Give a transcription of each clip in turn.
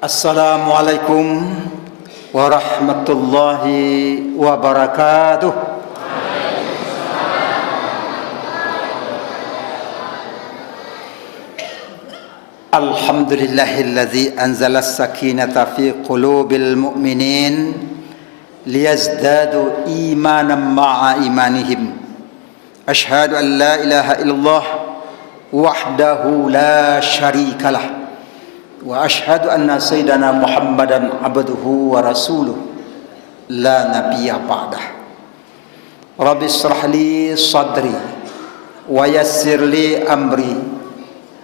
Assalamualaikum warahmatullahi wabarakatuh. Alhamdulillahilladzi anzala as-sakinata fi qulubil mu'minin liyazdadu imanan ma'a imanihim. Asyhadu an la ilaha illallah wahdahu la syarikalah wa asyhadu anna sayyidana Muhammadan abduhu wa rasuluh la nabiyya ba'dah. Rabbi israh li sadri wa yassir li amri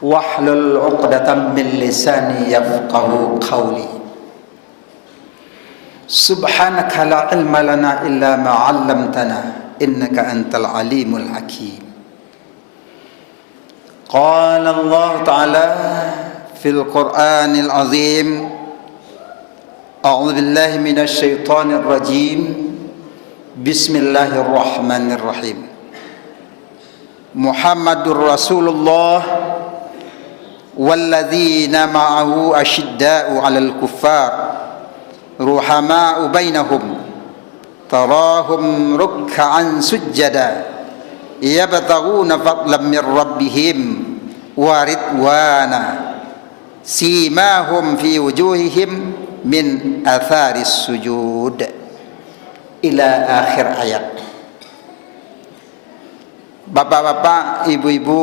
wahlul 'uqdatam min lisani yafqahu qawli. Subhanaka la ilma lana illa ma 'allamtana innaka antal alimul hakim. Qala Allah ta'ala fil Qur'anil azim, a'udzu billahi minasy syaithanir rajim, bismillahirrahmanirrahim. Muhammadur Rasulullah walladzina ma'ahu asyidda'u 'alal kuffar ruhama'u bainahum tarahum ruk'an sujjada yabtaghuna fadlan min rabbihim wa ridwana simahum fi wujuhihim min atharis sujud, ila akhir ayat. Bapak-bapak, ibu-ibu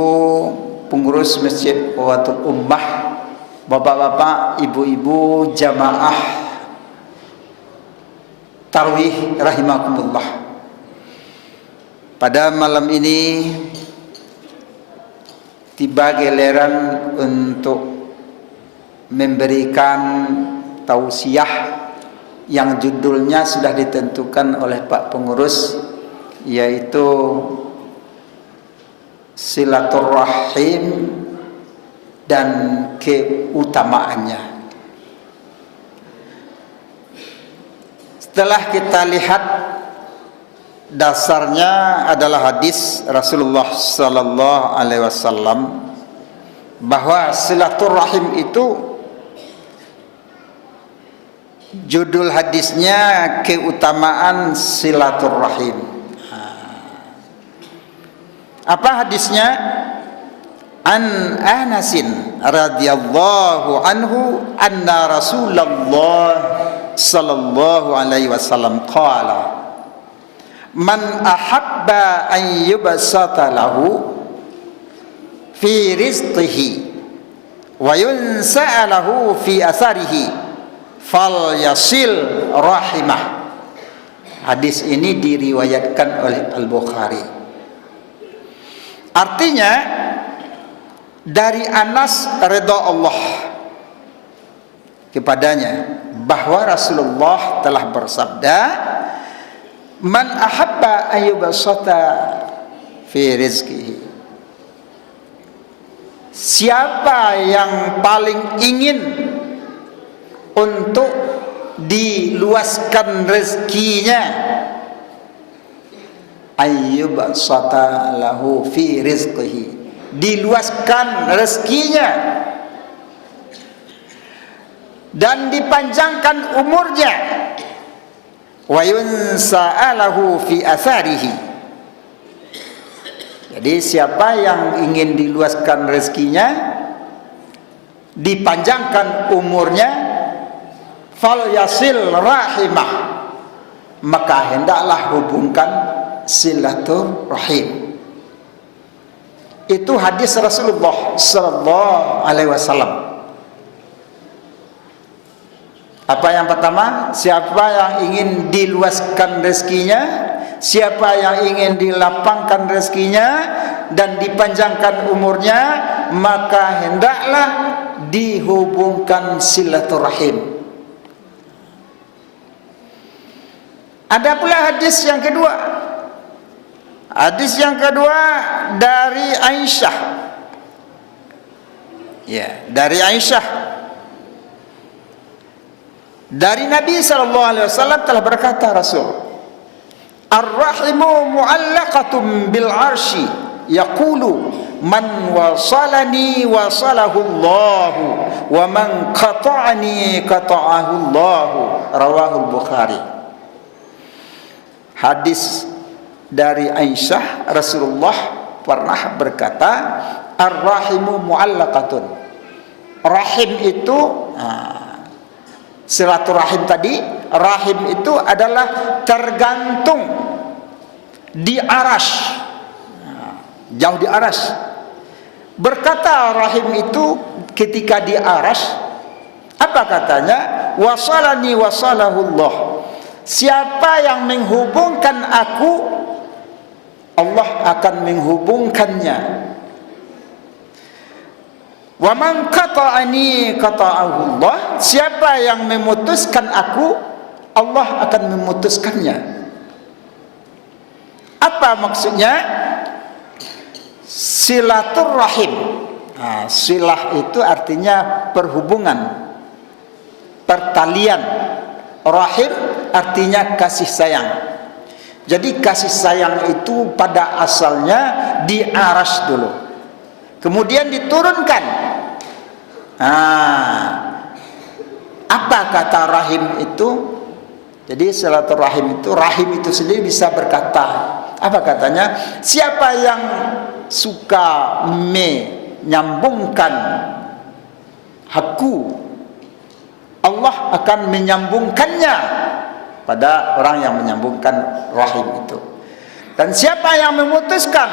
pengurus Masjid Quwwatul Ummah, bapak-bapak, ibu-ibu jamaah tarawih rahimakumullah. Pada malam ini tiba giliran untuk memberikan tausiah yang judulnya sudah ditentukan oleh Pak Pengurus, yaitu silaturahim dan keutamaannya. Setelah kita lihat, dasarnya adalah hadis Rasulullah sallallahu alaihi wasallam bahwa silaturahim itu judul hadisnya keutamaan silaturahim. Apa hadisnya? An Anasin radhiyallahu anhu anna Rasulullah sallallahu alaihi wasallam qala man ahabba an yubsata lahu fi rizqihi wa yunsa'a lahu fi asarihi fal yasil rahimah. Hadis ini diriwayatkan oleh Al-Bukhari. Artinya dari Anas ridha Allah kepadanya bahwa Rasulullah telah bersabda, man ahabba ayyubsata fi rizqihi, siapa yang paling ingin untuk diluaskan rezekinya, ayyubsata lahu fi rizqihi, diluaskan rezekinya dan dipanjangkan umurnya, wa yunsa'a lahu fi atharihi. Jadi siapa yang ingin diluaskan rezekinya, dipanjangkan umurnya, fal yasil rahimah, maka hendaklah hubungkan silaturahim. Itu hadis Rasulullah sallallahu alaihi wasallam. Apa yang pertama? Siapa yang ingin diluaskan rezekinya, siapa yang ingin dilapangkan rezekinya dan dipanjangkan umurnya, maka hendaklah dihubungkan silaturahim. Ada pula hadis yang kedua. Hadis yang kedua dari Aisyah. Ya, dari Aisyah. Dari Nabi SAW telah berkata Rasul, Ar-rahimu mu'allaqatum bil arshi yaqulu man wasalani wasalahu Allah wa man qata'ani qata'ahu Allah. Rawahul Bukhari. Hadis dari Aisyah, Rasulullah pernah berkata, ar-rahimu mu'allaqatun. Rahim itu silaturahim tadi, rahim itu adalah tergantung di arasy, jauh di arasy. Berkata rahim itu ketika di arasy, apa katanya? Wasalani wasalahullah. Siapa yang menghubungkan aku, Allah akan menghubungkannya. Wa man qata'ani qata'ahu Allah. Siapa yang memutuskan aku, Allah akan memutuskannya. Apa maksudnya? Silaturrahim. Silah itu artinya perhubungan, pertalian. Rahim artinya kasih sayang. Jadi kasih sayang itu pada asalnya di arasy dulu, kemudian diturunkan. Apa kata rahim itu? Jadi silaturahim itu, rahim itu sendiri bisa berkata. Apa katanya? Siapa yang suka menyambungkan aku, Allah akan menyambungkannya pada orang yang menyambungkan rahim itu. Dan siapa yang memutuskan,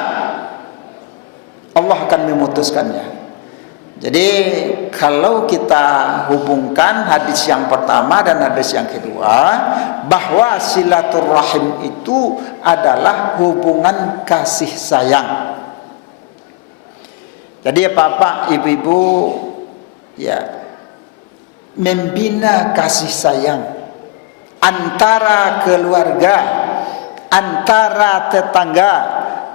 Allah akan memutuskannya. Jadi kalau kita hubungkan hadis yang pertama dan hadis yang kedua, bahwa silaturahim itu adalah hubungan kasih sayang. Jadi Bapak, Ibu-ibu, ya, membina kasih sayang antara keluarga, antara tetangga,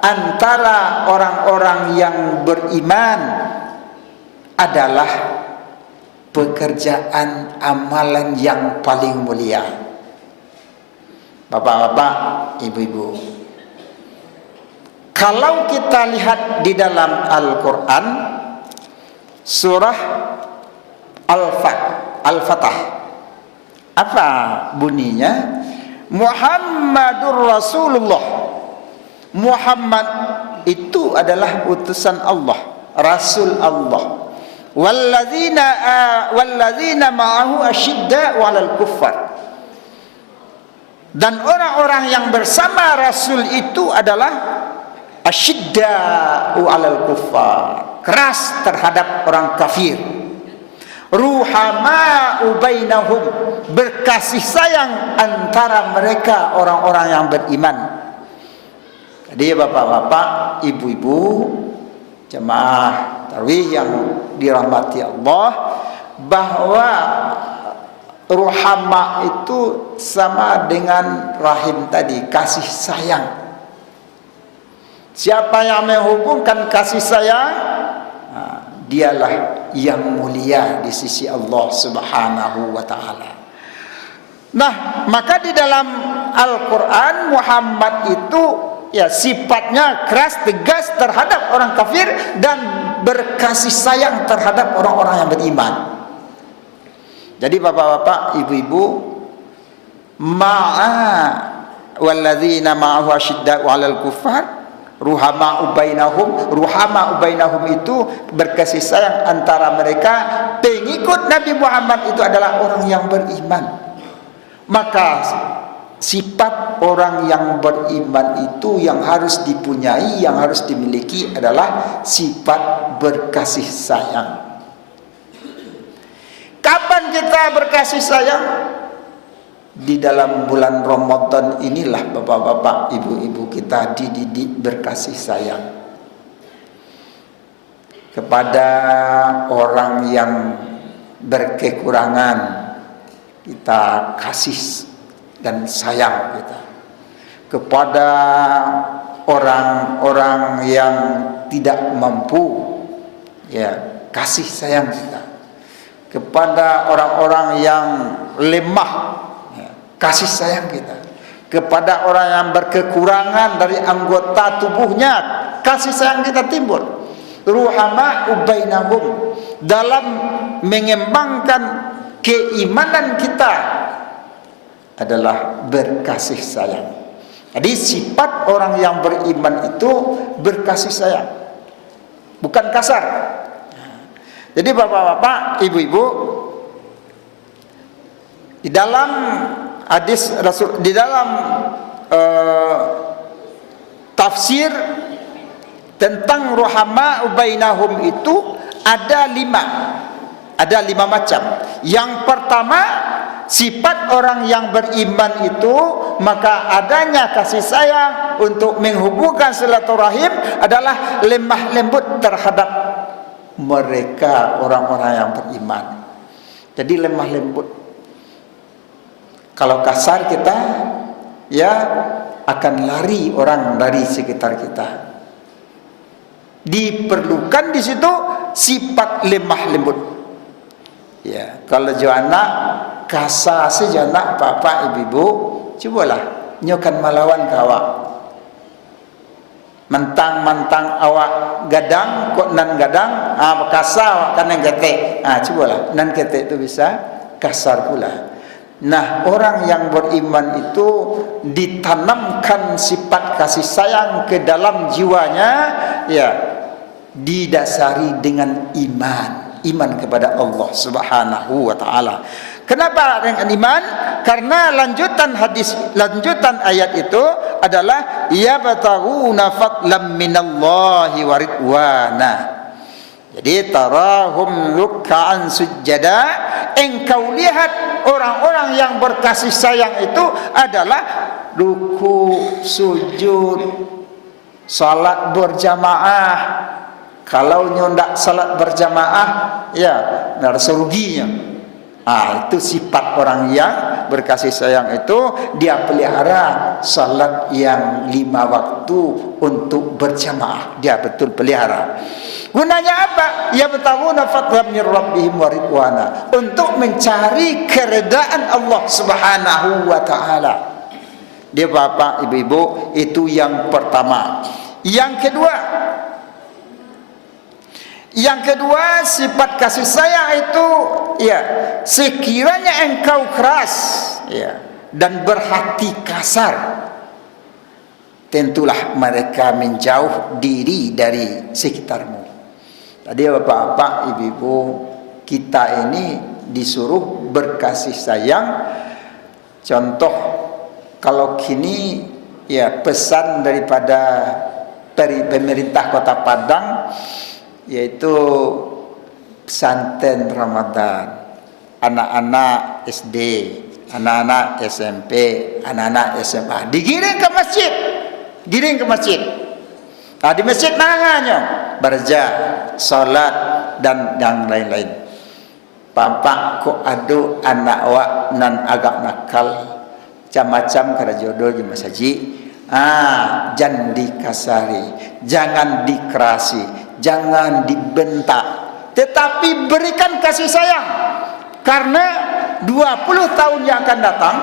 antara orang-orang yang beriman adalah pekerjaan amalan yang paling mulia. Bapak-bapak, ibu-ibu, kalau kita lihat di dalam Al-Quran, surah Al-Fatah, apa bunyinya? Muhammadur Rasulullah. Muhammad itu adalah utusan Allah, Rasul Allah. Walladzina ma'ahu asyidda'u 'alal kuffar. Dan orang-orang yang bersama Rasul itu adalah asyidda'u 'alal kuffar, keras terhadap orang kafir. Ruhama'u bainahum, berkasih sayang antara mereka orang-orang yang beriman. Jadi bapak-bapak, ibu-ibu, jemaah tarawih yang dirahmati Allah, bahwa ruhama itu sama dengan rahim tadi, kasih sayang. Siapa yang menghubungkan kasih sayang, dialah yang mulia di sisi Allah Subhanahu wa ta'ala. Nah, maka di dalam Al-Quran, Muhammad itu ya sifatnya keras, tegas terhadap orang kafir dan berkasih sayang terhadap orang-orang yang beriman. Jadi bapak-bapak, ibu-ibu, walladzina ma'ahu asyidda'u 'alal kuffar ruhama'u bainahum itu berkasih sayang antara mereka. Pengikut Nabi Muhammad itu adalah orang yang beriman. Maka sifat orang yang beriman itu yang harus dipunyai, yang harus dimiliki adalah sifat berkasih sayang. Kapan kita berkasih sayang? Di dalam bulan Ramadan inilah bapak-bapak, ibu-ibu, kita dididik berkasih sayang kepada orang yang berkekurangan. Kita kasih dan sayang kita kepada orang-orang yang tidak mampu, ya, kasih sayang kita kepada orang-orang yang lemah, kasih sayang kita kepada orang yang berkekurangan dari anggota tubuhnya, kasih sayang kita timbul. ruhama bainahum, dalam mengembangkan keimanan kita adalah berkasih sayang. Jadi sifat orang yang beriman itu berkasih sayang, bukan kasar. Jadi bapak-bapak, ibu-ibu, di dalam hadis Rasul, di dalam tafsir tentang ruhama bainahum itu ada lima macam. Yang pertama, sifat orang yang beriman itu, maka adanya kasih sayang untuk menghubungkan silaturahim adalah lemah lembut terhadap mereka orang-orang yang beriman. Jadi lemah lembut. Kalau kasar kita, ya akan lari orang dari sekitar kita. Diperlukan di situ sifat lemah lembut. Ya, kalau anak kasar saja nak bapak ibu-ibu, cubalah nyokan melawan ke awak. Mentang-mentang awak gadang, kok nan gadang, kasar kan nan ketek. Cubalah nan ketek itu bisa kasar pula. Nah, orang yang beriman itu ditanamkan sifat kasih sayang ke dalam jiwanya, ya, didasari dengan iman kepada Allah Subhanahu wa taala. Kenapa dengan iman? Karena lanjutan ayat itu adalah yabtaghuna fadlan minallahi wa ridwana. Jadi tarahum ruk'an sujada, engkau lihat orang-orang yang berkasih sayang itu adalah ruku, sujud, salat berjamaah. Kalau nyondak salat berjamaah, ya nara seruginya. Itu sifat orang yang berkasih sayang itu, dia pelihara salat yang 5 waktu untuk berjamaah, dia betul pelihara. Gunanya apa? Ya bertawuna fadlan min rabbihim wa ridwana, untuk mencari keredaan Allah Subhanahu wa taala. Dia bapak ibu-ibu, itu yang pertama. Yang kedua, sifat kasih sayang itu, ya, sekiranya engkau keras, ya, dan berhati kasar, tentulah mereka menjauh diri dari sekitarmu. Tadi bapak-bapak, ibu-ibu, kita ini disuruh berkasih sayang. Contoh, kalau kini, ya, pesan daripada pemerintah Kota Padang, yaitu pesantren Ramadan, anak-anak SD, anak-anak SMP, anak-anak SMA digiring ke masjid, di masjid mananya berja, salat dan yang lain-lain. Bapak kok adu anak awak nan agak nakal, macam-macam kada jodoh di masaji. Jangan dikasari, jangan dikerasi, jangan dibentak, tetapi berikan kasih sayang. Karena 20 tahun yang akan datang,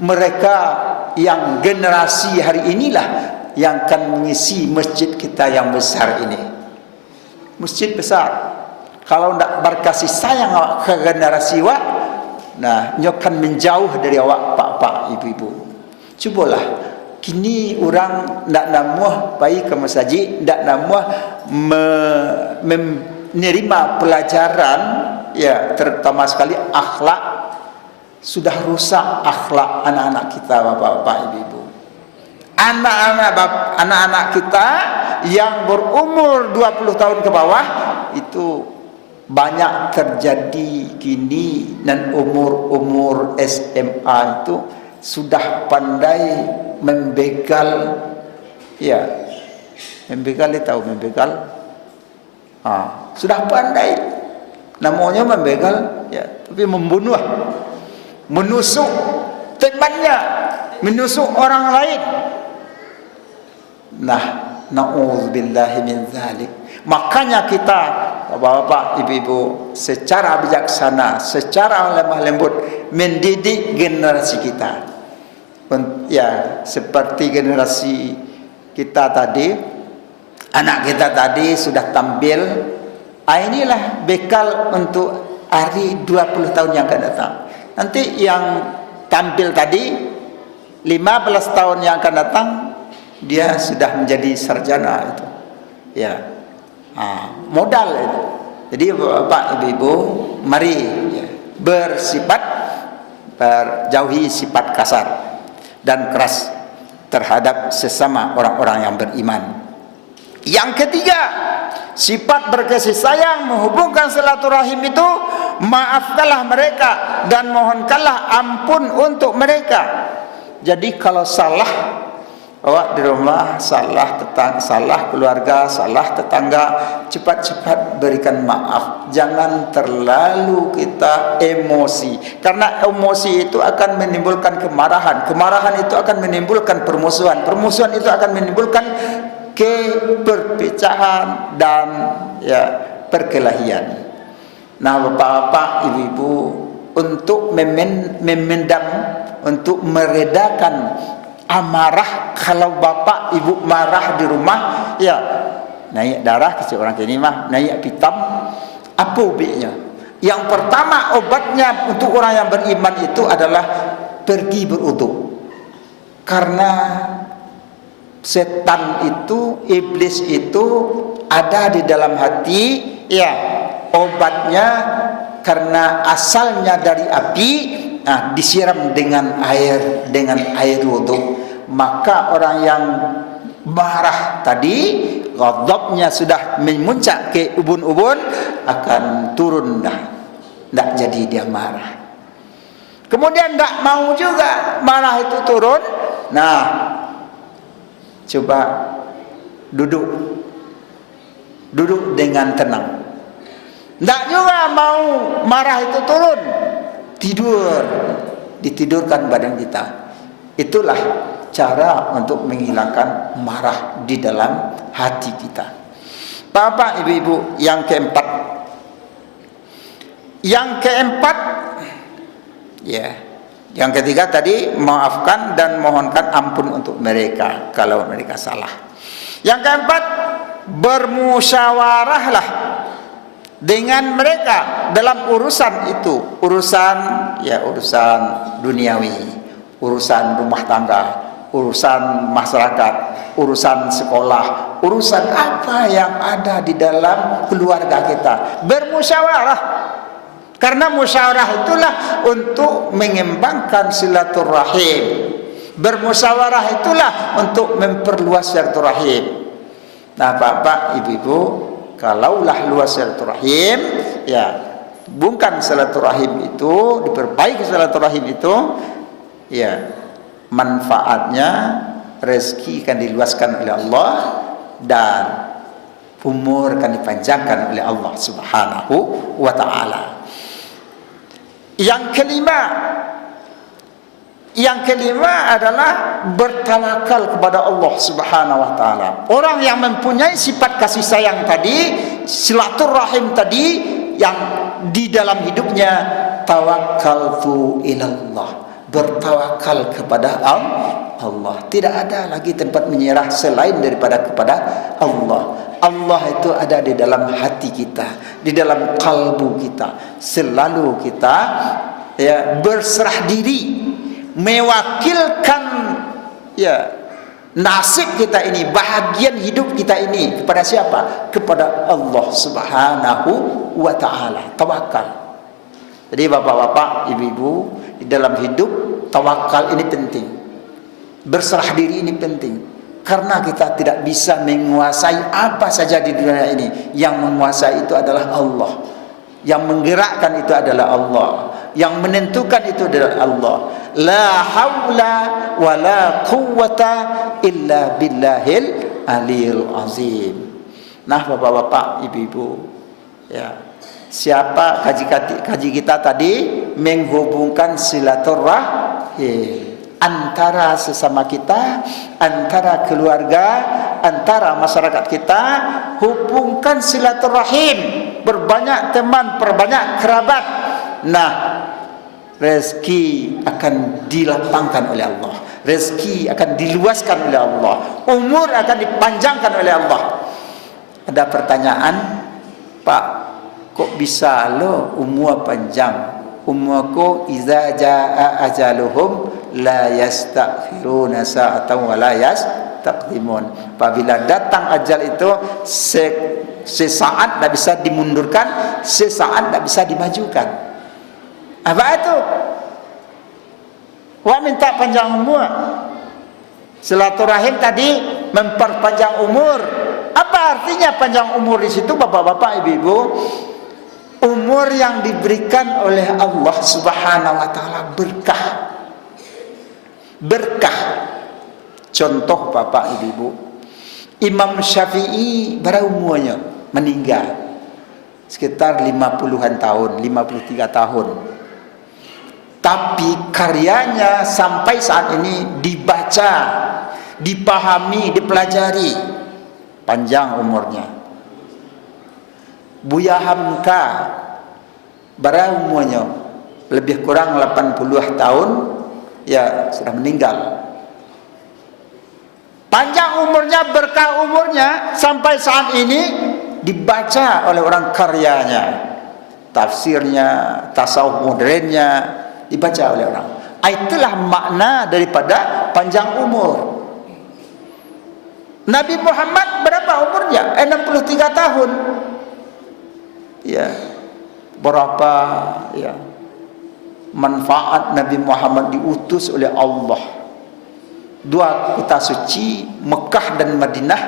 mereka yang generasi hari inilah yang akan mengisi masjid kita yang besar ini. Masjid besar. Kalau tidak berkasih sayang awak ke generasi awak, nah, nyokan menjauh dari awak pak-pak, ibu-ibu. Cubalah. Kini orang tidak namuah pergi ke masjid, tidak namuah menerima pelajaran, ya, terutama sekali akhlak. Sudah rusak akhlak anak-anak kita, bapak-bapak, ibu-ibu. Anak-anak kita yang berumur 20 tahun ke bawah itu banyak terjadi kini, dan umur SMA itu sudah pandai membegal, ya, membegal, tahu membegal? Sudah pandai, namanya membegal, ya, tapi membunuh, menusuk temannya, menusuk orang lain. Nah, na'udzubillahi min dzalik. Makanya kita, bapak-bapak, ibu-ibu, secara bijaksana, secara lemah lembut mendidik generasi kita. Ya, seperti generasi kita tadi, anak kita tadi sudah tampil. Inilah bekal untuk hari 20 tahun yang akan datang. Nanti yang tampil tadi 15 tahun yang akan datang, dia sudah menjadi sarjana itu. Ya, modal itu. Jadi Bapak Ibu, mari ya, berjauhi sifat kasar dan keras terhadap sesama orang-orang yang beriman. Yang ketiga, sifat berkasih sayang menghubungkan silaturahim itu, maafkanlah mereka dan mohonkanlah ampun untuk mereka. Jadi kalau salah awak di rumah, salah keluarga, salah tetangga, cepat-cepat berikan maaf. Jangan terlalu kita emosi, karena emosi itu akan menimbulkan kemarahan. Kemarahan itu akan menimbulkan permusuhan. Permusuhan itu akan menimbulkan perpecahan dan ya perkelahian. Nah, bapak-bapak, ibu-ibu, untuk memendam, untuk meredakan amarah, kalau bapak ibu marah di rumah, ya naik darah kecil orang kini mah naik pitam, apa ubinya? Yang pertama obatnya untuk orang yang beriman itu adalah pergi berwudu, karena setan itu, iblis itu ada di dalam hati. Ya, obatnya karena asalnya dari api. Nah, disiram dengan air wudu, maka orang yang marah tadi, ghadabnya sudah memuncak ke ubun-ubun, akan turun tidak jadi dia marah. Kemudian tidak mau juga marah itu turun. Nah, coba duduk dengan tenang. Tidak juga mau marah itu turun, ditidurkan badan kita. Itulah cara untuk menghilangkan marah di dalam hati kita. Bapak, ibu-ibu, yang keempat, ya, yang ketiga tadi maafkan dan mohonkan ampun untuk mereka kalau mereka salah. Yang keempat, bermusyawarahlah dengan mereka dalam urusan itu, urusan duniawi, urusan rumah tangga, urusan masyarakat, urusan sekolah, urusan apa yang ada di dalam keluarga kita. Bermusyawarah, karena musyawarah itulah untuk mengembangkan silaturahim. Bermusyawarah itulah untuk memperluas silaturahim. Nah, bapak, ibu-ibu, kalaulah luas silaturahim, ya, hubungkan silaturahim itu, diperbaiki silaturahim itu, ya, manfaatnya rezeki akan diluaskan oleh Allah dan umur akan dipanjangkan oleh Allah Subhanahu wa ta'ala. Yang kelima adalah bertawakal kepada Allah Subhanahu wa ta'ala. Orang yang mempunyai sifat kasih sayang tadi, silaturahim tadi, yang di dalam hidupnya tawakkaltu ilallah, bertawakal kepada Allah. Tidak ada lagi tempat menyerah selain daripada kepada Allah. Allah itu ada di dalam hati kita, di dalam kalbu kita. Selalu kita ya berserah diri, mewakilkan ya nasib kita ini, bahagian hidup kita ini kepada siapa? Kepada Allah Subhanahu wa ta'ala. Tawakal. Jadi bapak-bapak, ibu-ibu, di dalam hidup tawakal ini penting. Berserah diri ini penting, karena kita tidak bisa menguasai apa saja di dunia ini. Yang menguasai itu adalah Allah, yang menggerakkan itu adalah Allah, yang menentukan itu adalah Allah. La haula wa la quwwata illa billahil aliyil azim. Nah, bapak-bapak, ibu-ibu, ya, siapa kaji kita tadi menghubungkan silaturahim antara sesama kita, antara keluarga, antara masyarakat kita. Hubungkan silaturahim, berbanyak teman, perbanyak kerabat. Nah, rezeki akan dilapangkan oleh Allah, rezeki akan diluaskan oleh Allah, umur akan dipanjangkan oleh Allah. Ada pertanyaan, Pak, kok bisa lo umur panjang? Umurku iza jaa ajaluhum la yastakhiruna sa'atan wa la yastaqdimun. Apabila datang ajal itu sesaat tak bisa dimundurkan, sesaat tak bisa dimajukan. Apa itu? Wa minta panjang umur. Silaturahim tadi memperpanjang umur. Apa artinya panjang umur di situ, bapak-bapak, ibu-ibu? Umur yang diberikan oleh Allah Subhanahu wa taala berkah. Berkah. Contoh bapak, ibu-ibu, Imam Syafi'i berapa umurnya meninggal? Sekitar 50-an tahun, 53 tahun. Tapi karyanya sampai saat ini dibaca, dipahami, dipelajari. Panjang umurnya. Buya Hamka berapa umurnya? Lebih kurang 80 tahun, ya sudah meninggal. Panjang umurnya, berkah umurnya, sampai saat ini dibaca oleh orang karyanya. Tafsirnya, tasawuf modernnya dibaca oleh orang. Itulah makna daripada panjang umur. Nabi Muhammad berapa umurnya? 63 tahun. Ya. Berapa ya manfaat Nabi Muhammad diutus oleh Allah. Dua kota suci, Mekah dan Madinah,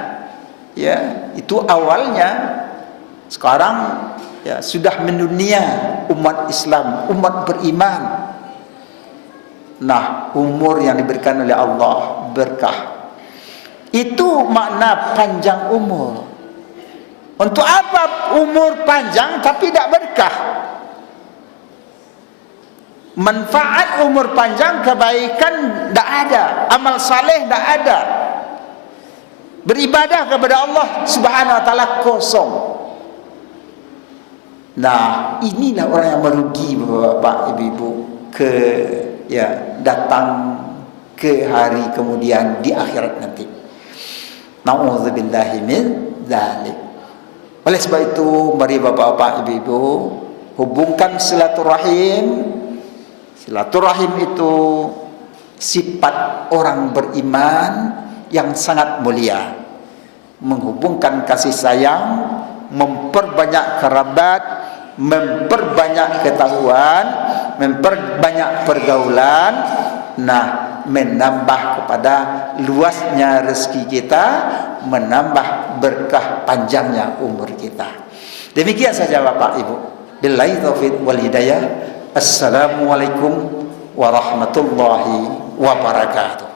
ya, itu awalnya. Sekarang ya sudah mendunia umat Islam, umat beriman. Nah, umur yang diberikan oleh Allah berkah. Itu makna panjang umur. Untuk apa umur panjang tapi tidak berkah? Manfaat umur panjang, kebaikan tidak ada, amal saleh tidak ada, beribadah kepada Allah Subhanahu wa taala kosong. Nah, inilah orang yang merugi, bapak, ibu-ibu, datang ke hari kemudian di akhirat nanti. Na'udzubillahi min dzalik. Oleh sebab itu, mari bapak-bapak, ibu-ibu, hubungkan silaturahim. Silaturahim itu sifat orang beriman yang sangat mulia. Menghubungkan kasih sayang, memperbanyak kerabat, memperbanyak ketahuan, memperbanyak pergaulan. Nah, menambah kepada luasnya rezeki kita, menambah berkah panjangnya umur kita. Demikian saja bapak ibu. Billahi taufiq wal hidayah. Assalamualaikum warahmatullahi wabarakatuh.